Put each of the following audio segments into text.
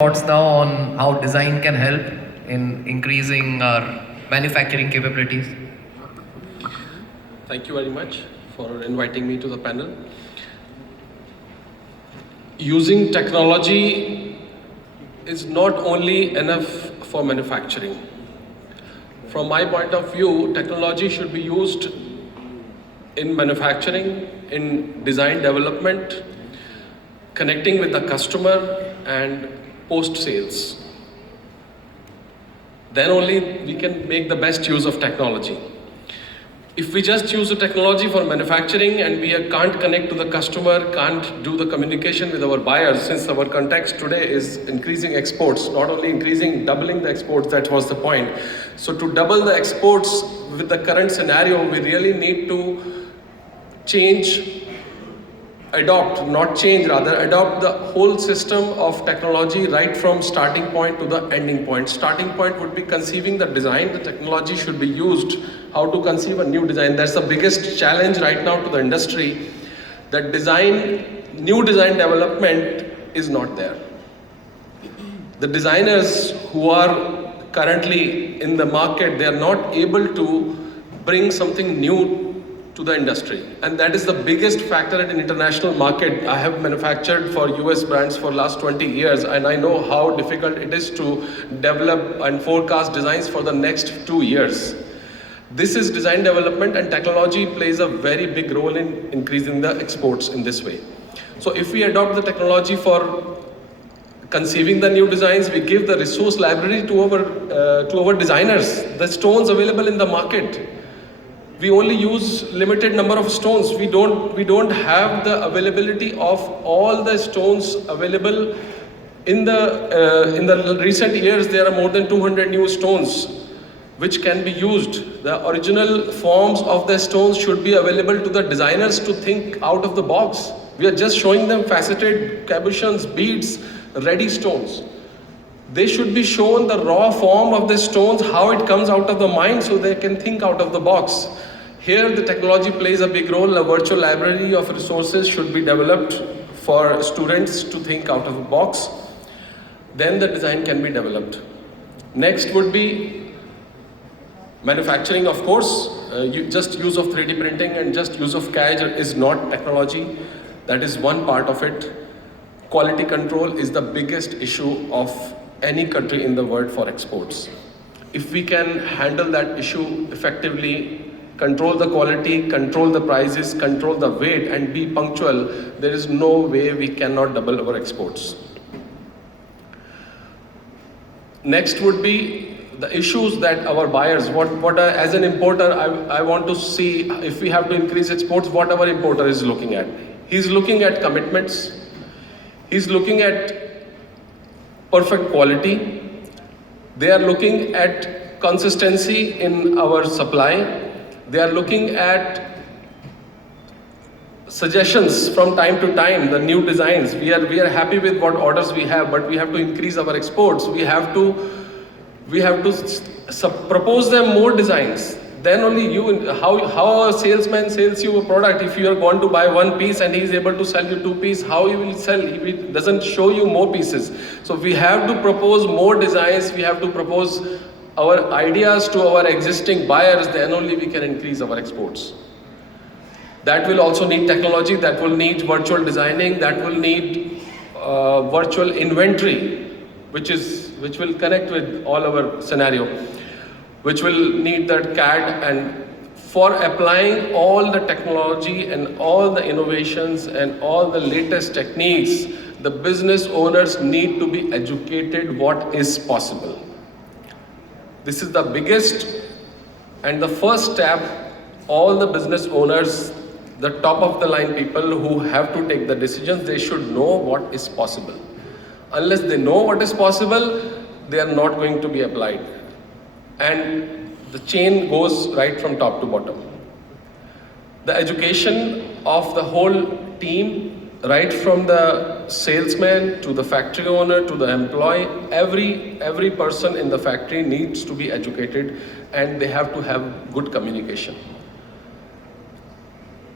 Thoughts now on how design can help in increasing our manufacturing capabilities. Thank you very much for inviting me to the panel. Using technology is not only enough for manufacturing. From my point of view, technology should be used in manufacturing, in design development, connecting with the customer, and post-sales. Then only we can make the best use of technology. If we just use the technology for manufacturing and we can't connect to the customer, can't do the communication with our buyers, since our context today is increasing exports, not only increasing, doubling the exports, that was the point. So to double the exports with the current scenario, we really need to adopt the whole system of technology right from starting point to the ending point. Starting point would be conceiving the design. The technology should be used, how to conceive a new design. That's the biggest challenge right now to the industry, that new design development is not there. The designers who are currently in the market, they are not able to bring something new to the industry, and that is the biggest factor in international market. I have manufactured for US brands for last 20 years, and I know how difficult it is to develop and forecast designs for the next 2 years. This is design development, and technology plays a very big role in increasing the exports in this way. So if we adopt the technology for conceiving the new designs, we give the resource library to our designers, the stones available in the market. We only use limited number of stones. We don't have the availability of all the stones available. In the recent years, there are more than 200 new stones which can be used. The original forms of the stones should be available to the designers to think out of the box. We are just showing them faceted cabochons, beads, ready stones. They should be shown the raw form of the stones, how it comes out of the mind, so they can think out of the box. Here the technology plays a big role. A virtual library of resources should be developed for students to think out of the box. Then the design can be developed. Next would be manufacturing, of course. Just use of 3D printing and just use of CAD is not technology. That is one part of it. Quality control is the biggest issue of any country in the world for exports. If we can handle that issue effectively, control the quality, control the prices, control the weight, and be punctual, there is no way we cannot double our exports. Next would be the issues that our buyers, as an importer, I want to see if we have to increase exports, what our importer is looking at. He's looking at commitments, he's looking at perfect quality, they are looking at consistency in our supply, they are looking at suggestions from time to time, the new designs. We are happy with what orders we have, but we have to increase our exports. We have to propose them more designs. Then only how a salesman sells you a product. If you are going to buy one piece and he is able to sell you 2 pieces, how he will sell? He doesn't show you more pieces. So we have to propose more designs. We have to propose our ideas to our existing buyers, then only we can increase our exports. That will also need technology, that will need virtual designing, that will need virtual inventory, which will connect with all our scenario, which will need that CAD, and for applying all the technology and all the innovations and all the latest techniques, the business owners need to be educated what is possible. This is the biggest and the first step. All the business owners, the top of the line people who have to take the decisions, they should know what is possible. Unless they know what is possible, they are not going to be applied. And the chain goes right from top to bottom. The education of the whole team, right from the salesman to the factory owner to the employee, every person in the factory needs to be educated, and they have to have good communication.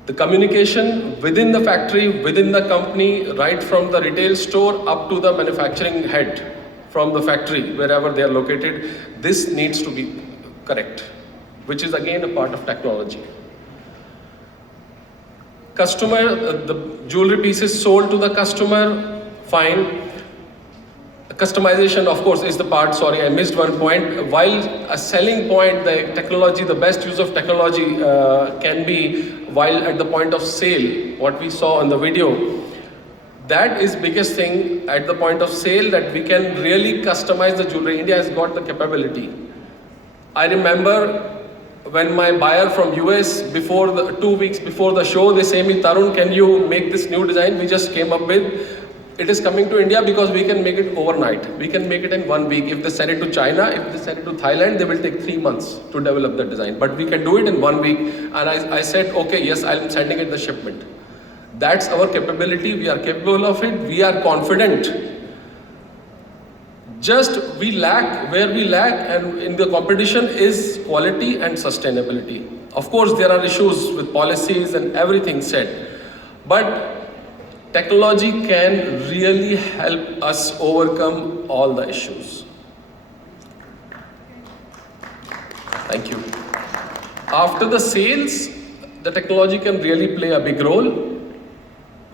The communication within the factory, within the company, right from the retail store up to the manufacturing head from the factory, wherever they are located, this needs to be correct, which is again a part of technology. Customer, the jewelry piece is sold to the customer, fine. Customization, of course, is the part, sorry, I missed one point. While a selling point, the technology, the best use of technology can be while at the point of sale, what we saw in the video, that is biggest thing at the point of sale, that we can really customize the jewelry. India has got the capability. I remember when my buyer from US, 2 weeks before the show, they say me, Tarun, can you make this new design we just came up with? It is coming to India because we can make it overnight. We can make it in 1 week. If they send it to China, if they send it to Thailand, they will take 3 months to develop the design. But we can do it in 1 week. And I said, okay, yes, I'm sending it the shipment. That's our capability. We are capable of it. We are confident. Just we lack, where we lack and in the competition is quality and sustainability. Of course, there are issues with policies and everything said. But technology can really help us overcome all the issues. Thank you. After the sales, the technology can really play a big role.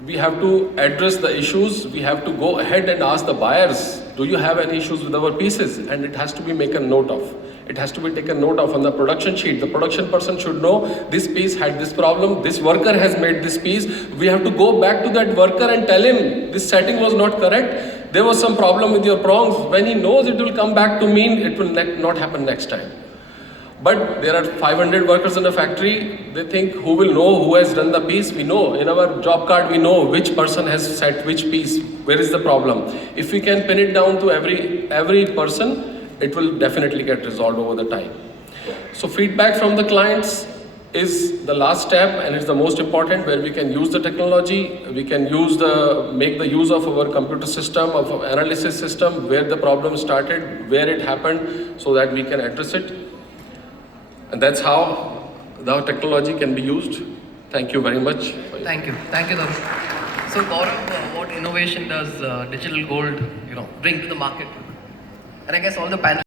We have to address the issues. We have to go ahead and ask the buyers, do you have any issues with our pieces? And it has to be taken note of. It has to be taken note of on the production sheet. The production person should know this piece had this problem, this worker has made this piece. We have to go back to that worker and tell him this setting was not correct. There was some problem with your prongs. When he knows, it will come back to me, it will not happen next time. But there are 500 workers in a factory. They think, who will know who has done the piece? We know. In our job card, we know which person has set which piece, where is the problem. If we can pin it down to every person, it will definitely get resolved over the time. So feedback from the clients is the last step, and it's the most important, where we can use the technology, we can make the use of our computer system, of our analysis system, where the problem started, where it happened, so that we can address it. And that's how the technology can be used. Thank you very much. Thank you, Tarun. So Gaurav, what innovation does digital gold, bring to the market? And I guess all the panelists